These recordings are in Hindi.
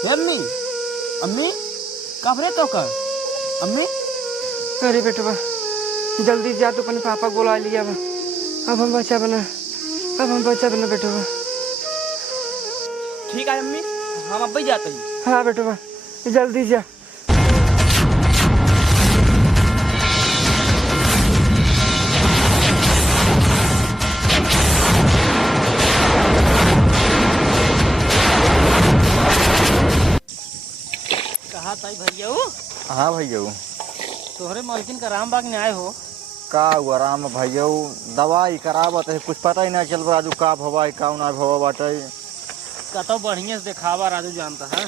अम्मी अम्मी कब रे तो कर अम्मी। अरे बेटवा जल्दी जा तो अपने पापा को बुला लिया। अब हम बचा बना बेटवा। ठीक है अम्मी, हम अब ही जाते हैं। हाँ बेटवा जल्दी जा। कहा ताई भैया। हाँ भैया तोहरे मालकिन का रामबाग में आए हो। का हुआ राम भैया दवाई करावत है, कुछ पता ही नहीं चल रहा राजू का भवाई का ना भवा बाटे। कतो बढ़िया से दिखावा राजू जानता है।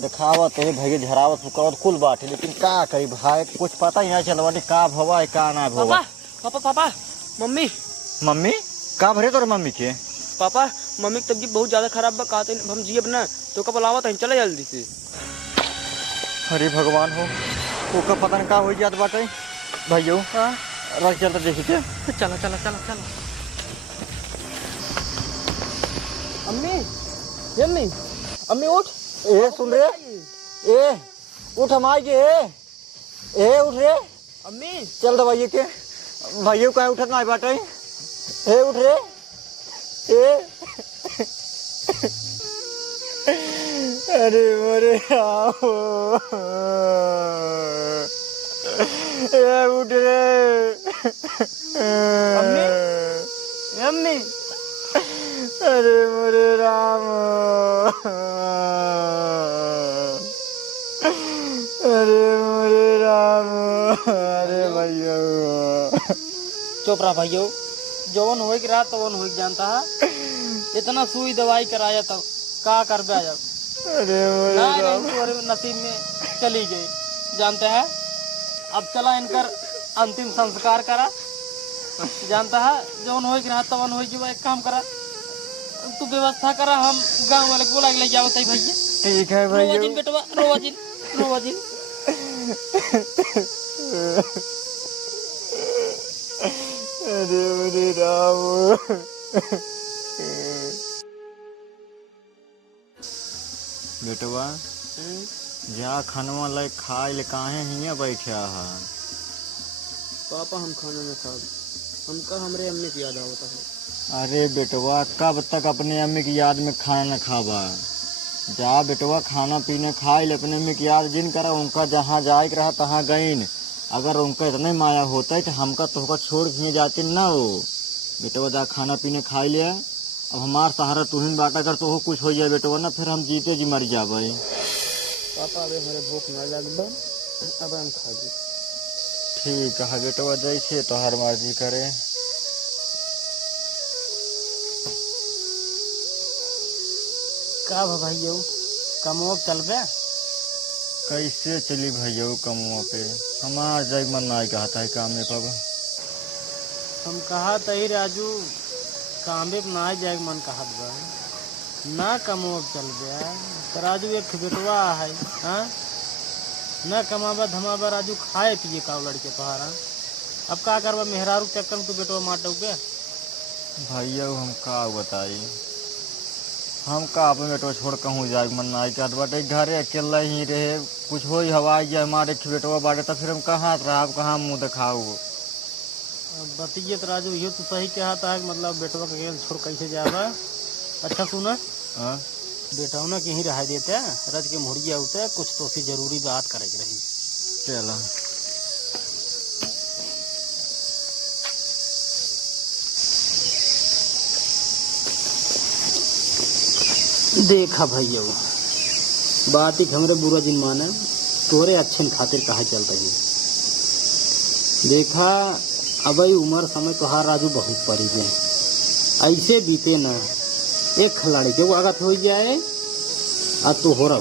दिखावत है भैया झरावत फुकावत कुल बाटे, लेकिन का करी भाई कुछ पता ही नहीं चल रहा का भवाई का ना भवा। पापा पापा पापा मम्मी मम्मी का भरे तोरे मम्मी के। पापा मम्मी की तबीयत बहुत ज्यादा खराब बा, कहते हम जियब ना तो कब बुलावा तो चले जल्दी से। अरे भगवान हो ओका पता नहीं का हो जात बाटे भैया। हाँ रख चलता देखी के। चलो चलो चलो चलो। अम्मी अम्मी अम्मी उठ। ए सुन रे ए उठ हम आए ए उठ रे अम्मी। चल दवाई के भैया का उठत ना बाटे। ए उठ रे ए अरे मोरे आओ ए उठ रे अम्मी अम्मी। अरे मोरे राम अरे मोरे राम अरे भैया। चुप रहा भैया, जवन हो की रात तवन हो जानता है। इतना सुई दवाई कराया तब का कर बे जब। अरे मोरे राम नहीं नसीब में चली गई जानते हैं। अब चला इनकर अंतिम संस्कार करा जानता है। जवन हो की रात तवन हो की एक काम करा तू व्यवस्था करा, हम गांव वाले को बुला के ले जाओ तई भैया। ठीक है भैया। रोवा जिन बेटवा रोवा जिन। अरे मोरे राम। बेटवा जा खानवा लायक खाए ले काहे हिया बैठा है। पापा हम खाना में खा हमका हमरे अम्मी की याद आवता है। अरे बेटवा कब तक अपने अम्मी की याद में खाना न खावा। जा बेटवा खाना पीने खाए ले अपने अम्मी की याद जिन करा उनका जहाँ जाए रहा तहाँ गईन। अगर उनका इतने माया होता है तो हमका तो छोड़ के जाते न हो। बेटवा जा खाना पीने खाए ले। अब हमार सहारा तुहिन बाटा कर तो कुछ हो जाए बेटवा ना फिर हम जीते जी मर जावे। पापा अबे हमारे भूख ना लगबा, अब हम खा ली। ठीक है बेटवा जैसे तोहर मर्जी करे। का भैया कमो चल गया। कैसे चली भैया कमुआ पे हमार जग मन नहीं कहता है काम में पब। हम कहा तही राजू कामे पे ना जाए मन कहत बा ना कमो चल गया। तो राजू एक बेटवा है हाँ न कमाबा धमाबा राजू खाए पिए का लड़के पहाड़ा। अब का करवा मेहरारू चक्कर में तू बेटवा मार के। भैया हम का बताई हम का अपन बेटवा छोड़ कहूँ जाए मन नहीं कहत बाटे। घरे अकेला ही रहे कुछ हो हवाई जाए हमारे बेटवा बाटे तो फिर हम कहाँ रहा कहाँ मुँह दिखाऊ। बतिए तो राजू ये तो सही कहता है मतलब बेटवा के छोड़ कैसे जाएगा। अच्छा सुना बेटा ना कहीं रह देते रज के मुर्गिया उठे कुछ तो सी जरूरी बात करे के रही। चला देखा भैया बात ही हमरे बुरा जिन माने तोरे अच्छे खातिर कहा चल रही। देखा अब उम्र समय तोहार राजू बहुत पड़ी गए ऐसे बीते न एक खिलाड़ी के आगत हो जाए अब तो हो रहा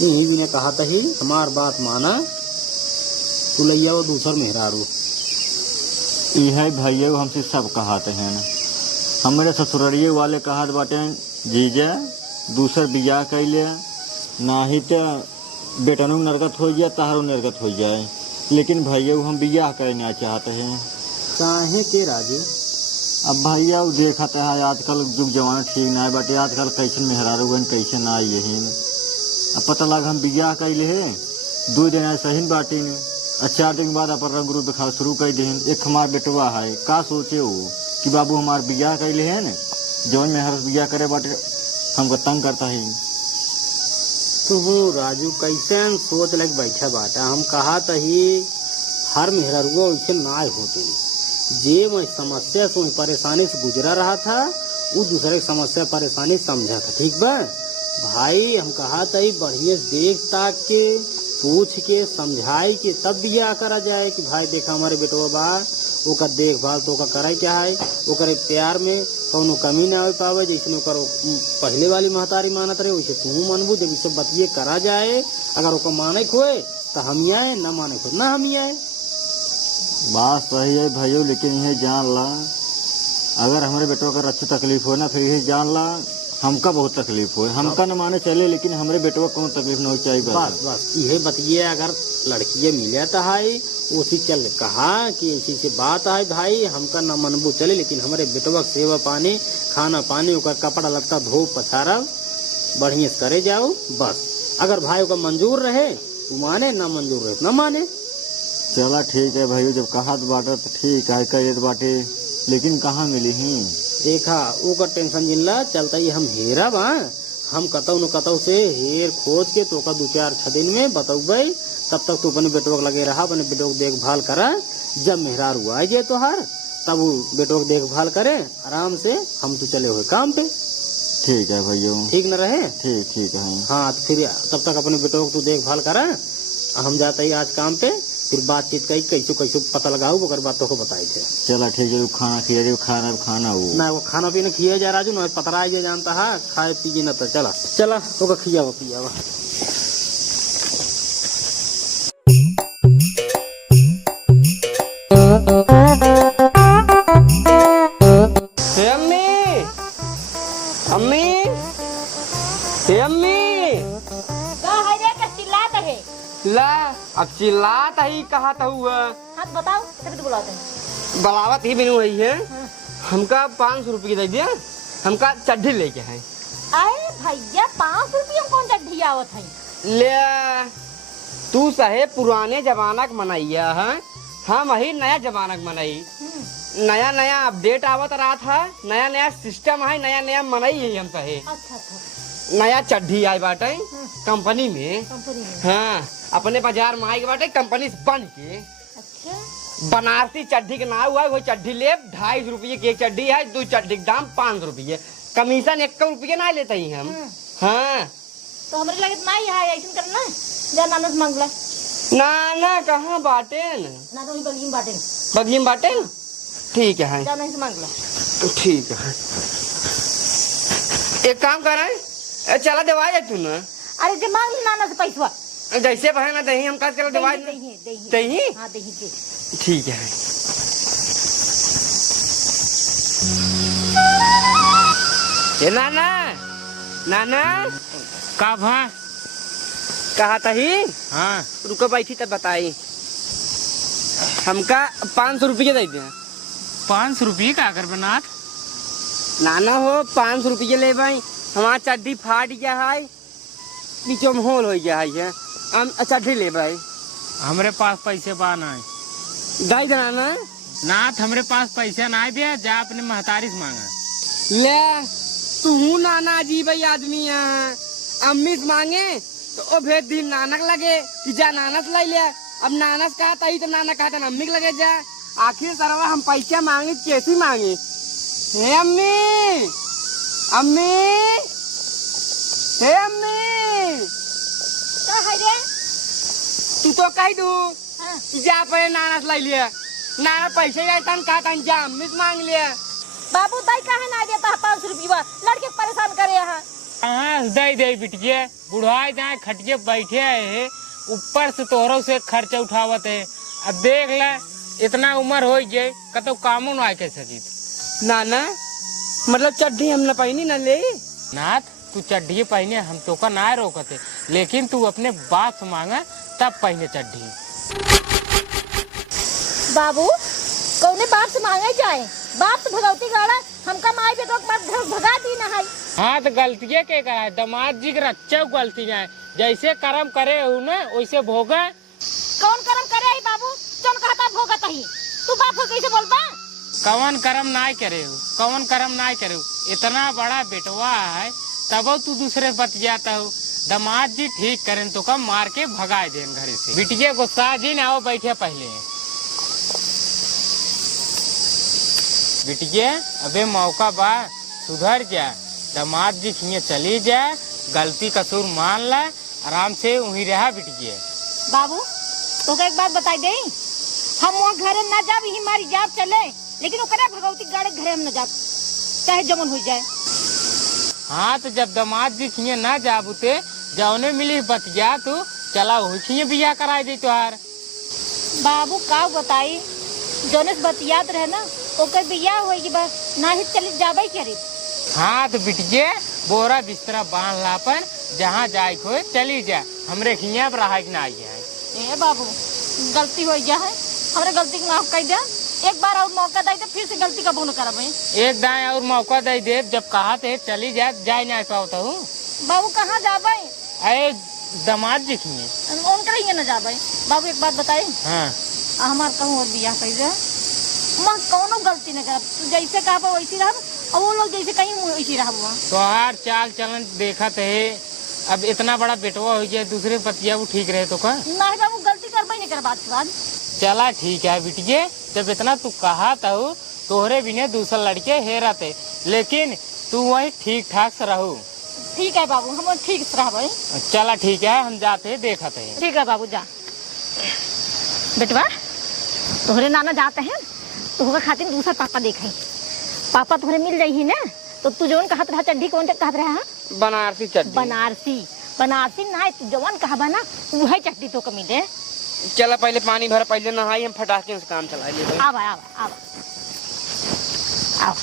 यही भी ने कहा था ही हमार बात माना तू लैया वो दूसर मेहरारू। यह भैया हमसे सब कहते हैं हमारे ससुररिये वाले कहत बाटे जीजा दूसर बियाह कैले ना ही तो बेटनों नरगत हो जाए तहारों नरगत हो जाए। लेकिन भैया हम बियाह करना चाहते हैं। काहे के राजू। अब भैया देखते है आजकल जुग जमाना ठीक ना है बटे आजकल कैसे मेहरारू बन कैसे ना यही अब पता लगा हम बियाह कैले है 2 दिन सही बाटी ने और 4 दिन के बाद अपन रंग रूप दिखा शुरू कर दिन। एक हमार बेटवा है का सोचे वो कि बाबू हमार बियाह कैले है न जौन में हर बियाह करे बाटे हमको तंग करता है। तू राजू कैसे सोच लग बैठा बाटा। हम कहा तही हर मेहरुआ वैसे ना होते जे मैं समस्या से मैं परेशानी से गुजरा रहा था वो दूसरे की समस्या परेशानी समझा था। ठीक बा भाई हम कहा तही बढ़िया देख ताक के पूछ के समझाई के तब बियाह करा जाए कि भाई देखा हमारे बेटवा बा ओकर देखभाल तो करे क्या है ओकर प्यार में कौनो कमी ना हो पावे जैसे ओकर पहले वाली महतारी मानत रहे वैसे तू मानबू जब सब बतिये करा जाए। अगर ओकर माने खोए तो हम आए न माने खोए ना हम आए। बात सही है भाइयों लेकिन यह जान ला अगर हमारे बेटों का अच्छी तकलीफ हो ना फिर यह जान ला हमका बहुत तकलीफ हो हमका न माने चले लेकिन हमारे बेटों को कोनो तकलीफ न हो चाहिए। बस बस यही बतिए अगर लड़कियां मिले तो है उसी चल कहा कि ऐसी से बात है भाई हमका न मनबू चले लेकिन हमारे बेटवा सेवा पानी खाना पानी ओकर कपड़ा लत्ता धो पछारा बढ़िया से करे जाओ। बस अगर भाई का मंजूर रहे तो माने ना मंजूर रहे न माने। चला ठीक है भाई जब कहा बाटे तो ठीक है कह बाटे लेकिन कहाँ मिली ही देखा ओकर टेंशन जिनला चलता ही हम हेरा बा हम कतौ न कतौ से हेर खोज के तो 2-4 दिन में बतौबे तब तक तू अपने बेटो लगे रहा अपने बेटो की देखभाल करा। जब मेहरार हुआ जाए तो हर तब वो बेटो की देखभाल करे आराम से हम तो चले हुए काम पे। ठीक है भैया ठीक न रहे ठीक है हाँ तो फिर तब तक अपने बेटो को तू देखभाल करा। हम जाते ही आज काम पे फिर बातचीत कही कैसे कैसे पता लगाऊ अगर बातों को बताई थे। चला ठीक है खाना खिया खाना वो ना वो खाना पीना खिया जा राजू ना पतरा जे जानता है खाए पीजिए न तो चला चला वो खिया वो पिया वो अम्मी हे अम्मी ला अब चिल्लात ही कहा था हुआ हाँ तो बताओ तभी बुलाते हैं। बलावत ही बिनु हुई है हमका 500 रुपये दे दिया हमका चड्ढी लेके है। अरे भैया 500 रुपये में कौन चड्ढी आवत है। ले तू सहे पुराने जमाना का मनैया है हम ही नया जमाना का मनई नया नया अपडेट आवत रहा था नया नया सिस्टम है नया नया मनई है हम सहे। अच्छा नया चड्ढी आई बाटे कंपनी में हाँ अपने बाजार में आई बाटे कंपनी से बन के। अच्छा बनारसी चड्ढी के नाम हुआ वो चड्ढी ले 250 रुपये की एक चड्ढी है 2 चड्ढी के दाम 500 रुपये कमीशन 1 रुपये ना लेते ही हम। हाँ तो हमारे लगे ना है ऐसा करना जा नाना से मांगला ना कहाँ बाटे ना तो बगी बाटे बगी बाटे ठीक है जा नहीं से मांगला ठीक है। एक काम कर चला दवा जा तू ना। अरे जे मांग नाना से पैसा जैसे भाई ना दही हम काट चलो दवा दही हाँ दही दे ठीक है। ये नाना का भा कहा था ही हाँ रुको बैठी तब बताई हमका 500 रुपये दे दे। 500 रुपये का कर बनात नाना हो 500 रुपये ले भाई हमारा चड्डी फाट गया है बीचों में होल हो गया है हम चड्डी ले भाई हमरे पास पैसे बा ना दे देना ना नाथ हमरे पास पैसा ना दिया जा अपने महतारी से मांगा ले तू नाना जी भाई आदमी है अम्मी से मांगे तो ओ भेद दिन नानक लगे कि जा नाना से लाई ले अब नाना से कहता ही तो नाना कहता अम्मी के लगे जा आखिर सरवा हम पैसा मांगे कैसे मांगे। हे अम्मी अम्मी हे अम्मी का है रे तू तो कह दू हाँ जा पे नाना से लाई लिया नाना पैसे कहता जा अम्मी से मांग लिया। बाबू दाई काहे ना देता 500 रुपया लड़के परेशान करे यहाँ हाँ दे बिटिया बुढ़ाई जाए खटिए बैठे है ऊपर से तोहरों से खर्चा उठावत है। अब देख ले इतना उम्र हो गए कतो कामों ना के सकी नाना मतलब चड्ढी हम न पहनी न ले नाथ तू चड्ढी पहने हम तो का ना रोकते लेकिन तू अपने बाप से मांगा तब पहने चड्ढी। बाबू कौने बाप से मांगे जाए बाप तो भगवती गाड़ा हमका माई बेटो के बाप घर भगा दी ना है हाँ तो गलतिये के करा है, दामाद जी के रच्चा गलती है, जैसे कर्म करे हो ना वैसे भोगा। कौन कर्म करे है बाबू, जौन कहता भोगत ही, तू बाप को कैसे बोलबा? कौन कर्म ना करे हो, कौन कर्म ना करे हो, इतना बड़ा बेटवा है तब तू दूसरे बत जाता हो। दामाद जी ठीक करें तो कम मार के भगाए दें घर से। बिटिया गुस्सा जी ना आओ बैठे पहले। बिटिया अबे मौका बा, सुधर जा, दामाद जी खिए चली जा, गलती कसूर मान ला, आराम से वहीं रहा बिटिया। बाबू तो एक बात बताई दे, हम वहाँ घरे न जाब, ही मारी जाब चले, लेकिन ओकरे भगवती गाड़े घरे हम न जाब, चाहे जमन हो जाए। हाँ तो जब दामाद जी खिए ना जाबुते जौने मिली बतिया तू चला वही बिया कराई दे तुहार। बाबू का बताई, जोने से बतियात रहे ना ओकर बियाह होएगी, बस ना ही चली जाबे करे। हाँ तो बिटिया बोरा बिस्तरा बांध लापन, जहाँ जाए को चली जा, हमरे खिया पर रहा ना आई है। ए बाबू गलती हो गया है, हमरे गलती को माफ कर दे, एक बार और मौका दे, फिर से गलती कबू न करब। एक दाएं और मौका दे दे, जब कहा थे चली जा, जाए ना पाता हूँ। बाबू कहाँ जाबे? अरे दामाद जी खिए उनकर ही न जाबे। बाबू एक बात बताई, हाँ हमार कहूँ और बियाह कर दे, मैं कौनो गलती न करब, तू जैसे कहा वैसी रहब, और वो लोग जैसे कहीं वैसी रहब। तोहार चाल चलन देखा थे, अब इतना बड़ा बेटवा हो गया, दूसरे पतिया वो ठीक रहे तो का नहीं बाबू, गलती करबे नहीं कर बात के बाद। चला ठीक है बिटिया, जब इतना तू कहा था तोहरे बिना दूसरा लड़के हेराते, लेकिन तू वही ठीक ठाक से रहू। ठीक है बाबू, हम ठीक से रहबे। चला ठीक है, हम जाते देखते हैं। ठीक है बाबू जा। बेटवा तोहरे नाना जाते हैं, तोहरा खातिर दूसरा पापा देखे, पापा तोहरे मिल जाही ना, तो तू जौन कहत रहा चड्डी कौन कहत रहा? बनारसी चड्डी। बनारसी, बनारसी ना तू जवन कहबा ना वही चड्डी तो मिले। चला पहले पानी भर, पहले नहाई, हम फटाके से काम चला ले। आवा आवा आवा आओ।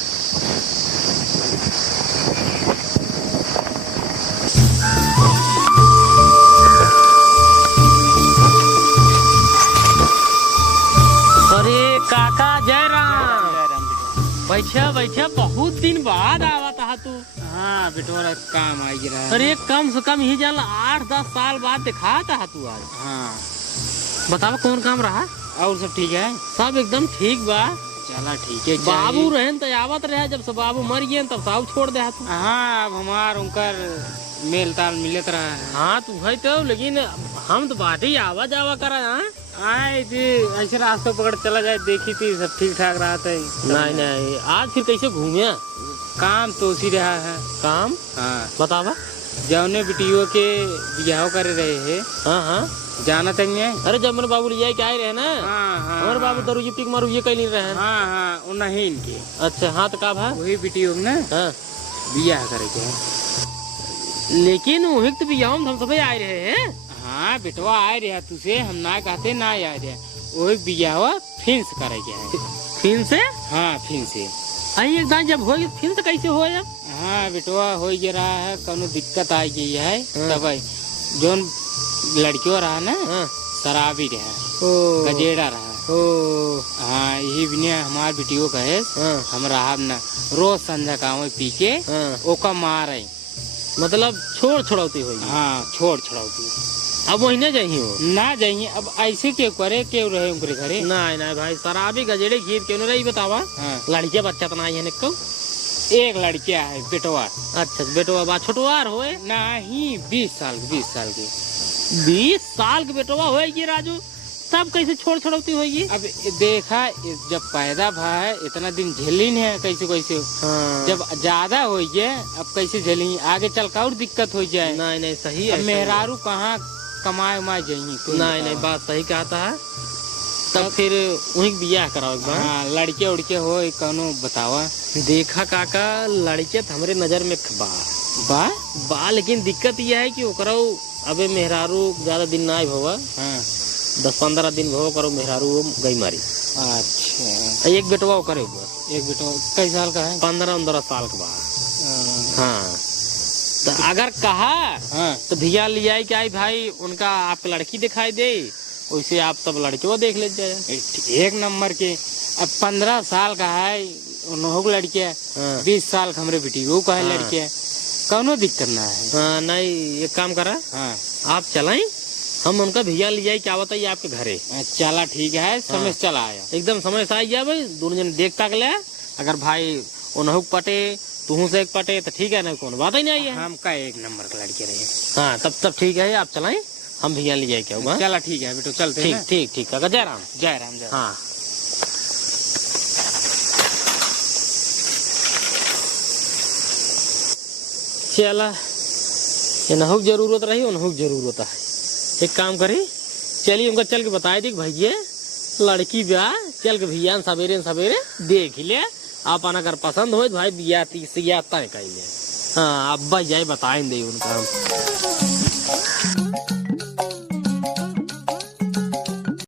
अरे काका जय राम। बैठा बैठा, बहुत दिन बाद आवा था तू। हाँ बेटोरा काम आई रहा। अरे कम से कम ही जान 8-10 साल बाद दिखा था तू आज। हाँ बतावा कौन काम रहा? और सब ठीक है? सब एकदम ठीक बा। चला ठीक है। बाबू रहन तो आवत रहे, जब से बाबू मर गए तब साहब छोड़ दे तू। हाँ अब हमार उनकर मेल ताल मिलत रहा है। हाँ तू है तो, लेकिन हम तो बात ही आवा जावा करा। आए थी ऐसे रास्ते पकड़ चला जाए, देखी थी सब ठीक ठाक रहा था। नहीं नहीं, आज फिर कैसे घूमे? काम तो उसी रहा है। काम? हाँ बतावा। जौने बिटियो के बियाह कर रहे है। हाँ हाँ जाना तंगे। अरे जब मैंने बाबू लिया क्या रहे ना। हाँ हाँ हमारे बाबू दारू जी पिक मारू ये कहीं नहीं रहे। हाँ हाँ नहीं इनके। अच्छा हाँ तो का भा वही बिटियो ना। हाँ बियाह करे के, लेकिन वही तो बियाह हम सब आए रहे हैं। हाँ बेटवा आए रहा तुझे, हम ना कहते ना आए रहे, वही बियाह फिर से करे के। फिर से? हाँ फिर से। आई एक दान जब हो फिर से कैसे हो? हाँ बेटवा हो रहा है, कोनो दिक्कत आ गई है। तब जो लड़कियों रहा ना शराबी रहा, गजेड़ा रहा। हाँ यही बिना हमार बिटियो कहे हम रहा न, रोज संध्या काम पी के ओका मारे, मतलब छोड़ छोड़ौती हुई। हाँ छोड़ छोड़ौती। अब वही न जाही हो ना जाही, अब ऐसे क्यों करे, क्यों रहे उनके घरे? नहीं नहीं भाई, शराबी गजेड़े घीर क्यों न रही बतावा। लड़किया बच्चा तो नहीं है निको, एक लड़किया है बेटवा। अच्छा बेटवा बा छोटवार होए? नहीं 20 साल की। 20 साल के बेटवा होएगी राजू, तब कैसे छोड़ छोड़ती होगी? अब देखा जब पैदा भा है इतना दिन झेली नहीं है, कैसे कैसे जब ज्यादा हो गया अब कैसे झेली, आगे चल कर और दिक्कत हो जाए। नहीं नहीं सही है, मेहरारू कहाँ कमाए उमाए जाइए। नहीं नहीं बात सही कहता है, तब फिर वही बियाह कराओ एक बार। हाँ लड़के उड़के हो कौनो बतावा। देखा काका लड़के हमरे नजर में बा, लेकिन दिक्कत यह है कि ओकरो अबे मेहरारू ज्यादा दिन ना भवा। हाँ 10-15 दिन भवा करो मेहरारू गई मारी। अच्छा एक बेटवा करे एक बेटवा कई साल का है? 15-15 साल का बा। हाँ तो अगर कहा तो भैया ले आए क्या भाई, उनका आपका लड़की दिखाई दे, वैसे आप सब लड़के देख ले जाए एक नंबर के। अब 15 साल का है लड़के, 20 साल का हमरे बेटी वो का है लड़के। कौनो दिक्कत ना है। हाँ, नहीं एक काम करा, हाँ आप चलाएं, हम उनका भैया ले जाए, क्या बताइए आपके घरे। चला ठीक है, समय से चला आया। एकदम समय से आई जा भाई, दोनों जन देख ताक ले, अगर भाई उन्हों पटे तुहू से एक पटे तो ठीक है, ना कौन बात ही नहीं आई है। हमका एक नंबर का लड़के रहे। हाँ तब ठीक है, आप चलाएं, हम भैया ले जाए क्या हुआ। चला ठीक है बेटो, चलते हैं ठीक ना? ठीक ठीक, अगर जय राम। जय राम जय राम। हाँ चला, इन्हों की जरूरत रही, उन्हों की जरूरत है। एक काम करी, चलिए उनका चल के बताए दी भैया लड़की ब्याह, चल के भैया सवेरे सवेरे देख ले, आप अगर पसंद हो भाई बिया तय कर ले। हाँ अब जाए बताए दे उनका हम।